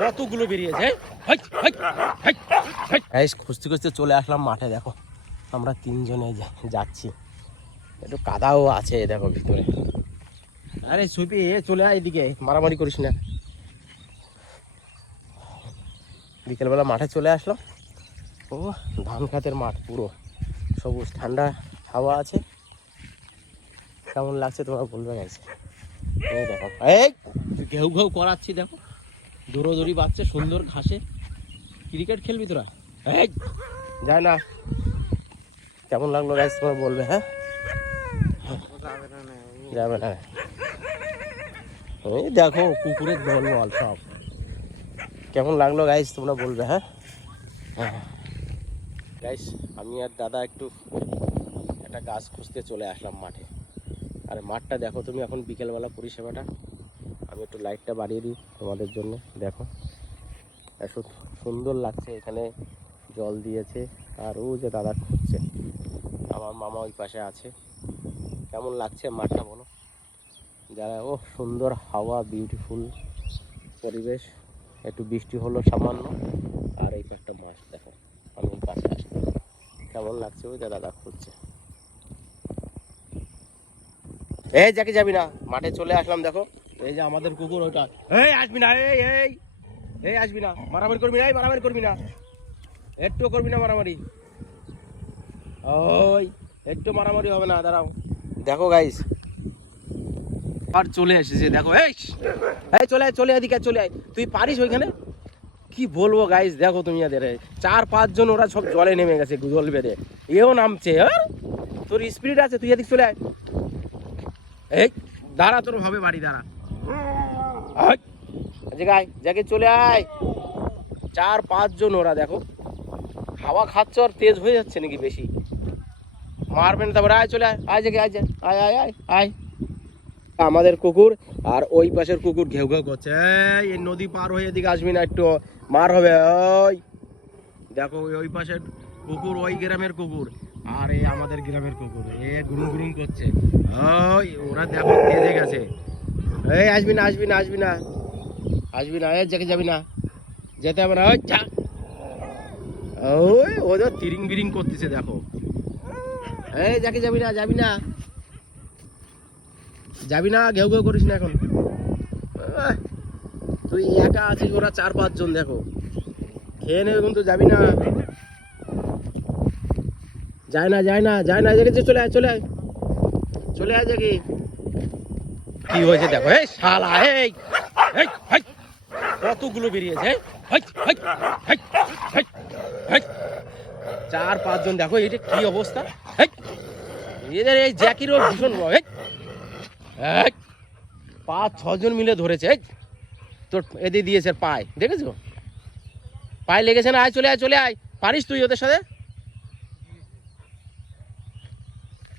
কতগুলো খুঁজতে খুঁজতে চলে আসলাম মাঠে, দেখো। আমরা তিনজনে যাচ্ছি। একটু কাদাও আছে, দেখো ভিতরে। আরে চলে আয় এদিকে, মারামারি করিস না। বিকেলবেলা মাঠে চলে আসলাম। ও, ধান খাতের মাঠ পুরো। সবুজ, ঠান্ডা হাওয়া আছে। কেমন লাগছে তোমরা বলবে গেছে দেখো, এই। ঘেউ ঘেউ করাচ্ছি, দেখো। দৌড়োদৌড়ি বাচ্চা সুন্দর ঘাসে। ক্রিকেট খেলবি তোরা? এই! যায় না। কেমন লাগল গাছ তোমরা বলবে হ্যাঁ? যাবে না। এই দেখো, কুকুরের দল বল সব। কেমন লাগল গাইস তোমরা বলবে হ্যাঁ? গাইস আমি আর দাদা একটু একটা গাছ খুঁজতে চলে আসলাম মাঠে। আর মাঠটা দেখো তুমি এখন বিকেলবেলা পরিষেবাটা আমি একটু লাইটটা বাড়িয়ে দিই তোমাদের জন্য, দেখো। সুন্দর লাগছে এখানে জল দিয়েছে, আর ও যে দাদা খুঁজছে, আমার মামা ওই পাশে আছে। কেমন লাগছে মাঠটা বলো? যারা ও সুন্দর হাওয়া বিউটিফুল পরিবেশ। একটু বৃষ্টি হলো সামান্য, আর এই একটা মাছ দেখো, আমি ওই পাশে আসছি কেমন লাগছে ওই যে দাদা খুঁজছে। এই যাকে যাবি না, মাঠে চলে আসলাম, দেখো। এই যে আমাদের কুকুর ওইটা। এই, আসবি না, এই এই। এই, আসবি না। মারামারি করবি না, এই, মারামারি করবি না। একটু করবি না মারামারি। ওই, একটু মারামারি হবে না, দাঁড়াও। দেখো গাইস আর চলে এসেছে, দেখো, এই এই, চলে চলে এদিকে চলে আয়। তুই পারিস ওইখানে? কি বলব গাইস দেখো তুমি এদের চার, পাঁচজন ওরা সব জলে নেমে গেছে জল বেঁধে। এও নামছে হ্যাঁ তোর স্পিরিট আছে, তুই এদিক চলে আয়। এই, দাঁড়া, তোর হবে বাড়ি, দাঁড়া। আয়, এদিকে আয় চলে আয়। চার পাঁচজন ওরা দেখো। হাওয়া খাচ্ছে আর তেজ হয়ে যাচ্ছে নাকি বেশি? মারবে না তারপরে আয় চলে আয়। আয় জায়গায় আয়। আয় আয় আয় আয়। আমাদের কুকুর আর ওই পাশের কুকুর ঘেউ ঘেউ করছে। এই, নদী পার হয়ে এদিকে আসবি না একটু। মার হবে ওই। দেখো ওই- ওই পাশের কুকুর ওই গ্রামের কুকুর। আর এই আমাদের গ্রামের কুকুর। এ গুরুম গুরুম করছে। ওই ওরা দেখো তেজে গেছে। এই, আসবি না আসবি না আসবি না। আসবি না এই জায়গায় যাবি না। যেতে হবে না যা। ওই ওদের তিরিং বিরিং করতেছে, দেখো। এই, যাকে যাবি না যাবি না। যাবি না, ঘেউ ঘেউ করিস না এখন। তুই একা আছিস ওরা চার পাঁচজন, দেখো। খেয়ে নেবে কিন্তু যাবি না। যায় না যায় না যায় না দেখেছি চলে আয় চলে আয়। চলে আয় দেখি কি হয়েছে দেখো? এই শালা, এই কতগুলো বেরিয়েছে। চার, পাঁচজন, দেখো, এটা কি অবস্থা? এদের এই জ্যাকিরও ভীষণ পাঁচ, ছজন মিলে ধরেছে তোর এদিকে দিয়েছে, পায়ে, দেখেছ? পায়ে লেগেছে না? আয়, চলে আয় চলে আয়। পারিস তুই ওদের সাথে?